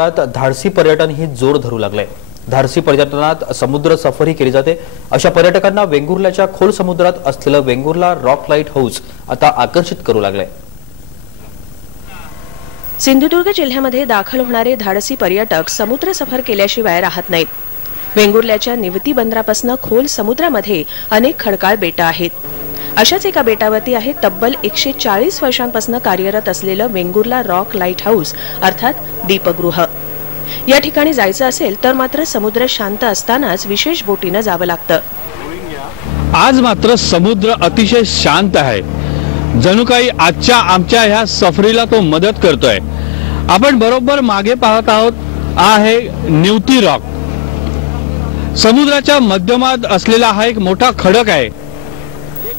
महाराष्ट्रात धाडसी पर्यटन ही जोर धरू लागले। धाडसी पर्यटनात समुद्र सफरी केली जाते। अशा पर्यटकांना वेंगुर्ल्याच्या खोल समुद्रात असलेलं वेंगुर्ला रॉक लाईट हाऊस आता आकर्षित करू लागले। सिंधुदुर्ग जिल्ह्यामध्ये दाखल होणारे धाडसी पर्यटक समुद्र सफर केल्याशिवाय राहत नाहीत। वेंगुर्ल्याच्या निवती बंदरापासून खोल समुद्रामध्ये अनेक खडकाळ बेटं आहेत। अशाच एका बेटावरती आहे तब्बल 140 वर्षांपासून कार्यरत असलेलं वेंगुर्ला रॉक लाईट हाऊस अर्थात दीपगृह। या ठिकाणी जायचं असेल तर मात्र समुद्र शांत असतानाच विशेष बोटीनं जावं लागतं। आज मात्र समुद्र अतिशय शांत आहे। जणू काही आजच्या आमच्या ह्या सफरीला तो मदत करतोय। आपण बरोबर मागे पाहत आहोत आहे निवती रॉक। समुद्राच्या मध्यमात असलेला हा एक मोठा खडक आहे।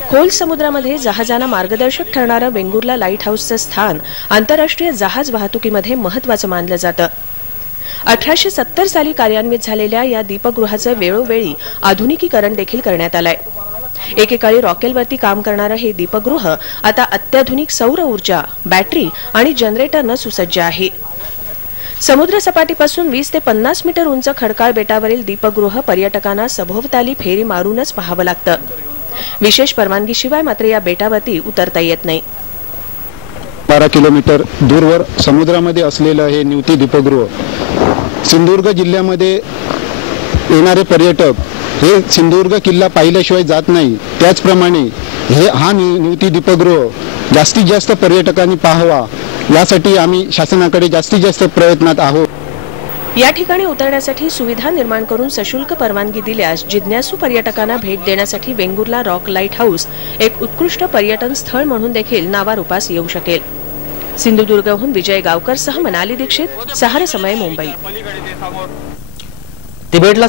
खोल समुद्रामध्ये जहाजांना मार्गदर्शक ठरणारं वेंगुर्ला लाईट हाऊसचं स्थान आंतरराष्ट्रीय जहाज वाहतुकीमध्ये महत्त्वाचं मानलं जातं। 1870 साली कार्यान्वित झालेल्या या दीपगृहाचं वेळोवेळी आधुनिकीकरण देखील करण्यात आलंय। एकेकाळी रॉकेलवरती काम करणारं हे दीपगृह आता अत्याधुनिक सौर ऊर्जा, बॅटरी आणि जनरेटरनं सुसज्ज आहे। समुद्र सपाटीपासून 20 ते 50 मीटर उंच खडकाळ बेटावरील दीपगृह पर्यटकांना सभोवताली फेरी मारूनच पाहावं लागतं। विशेष परवानगीशिवाय मात्र या बेटावरती उतरता येत नाही। 12 किलोमीटर दूरवर समुद्रामध्ये असलेलं हे निवती दीपगृह सिंधुदुर्ग जिल्ह्यामध्ये येणारे पर्यटक हे सिंधुदुर्ग किल्ला पाहिल्याशिवाय जात नाही। त्याचप्रमाणे हा निवती दीपगृह जास्तीत जास्त पर्यटकांनी पाहावा यासाठी आम्ही शासनाकडे जास्तीत जास्त प्रयत्नात आहोत। या ठिकाणी उतरण्यासाठी सुविधा निर्माण करून सशुल्क परवानगी दिल्यास जिज्ञासू पर्यटकांना भेट देण्यासाठी वेंगुर्ला रॉक लाईट हाऊस एक उत्कृष्ट पर्यटन स्थळ म्हणून देखील नावारूपास येऊ शकेल। सिंधुदुर्गहून विजय गावकर सह मनाली दीक्षित, सहारा समय, मुंबई। तिबेटला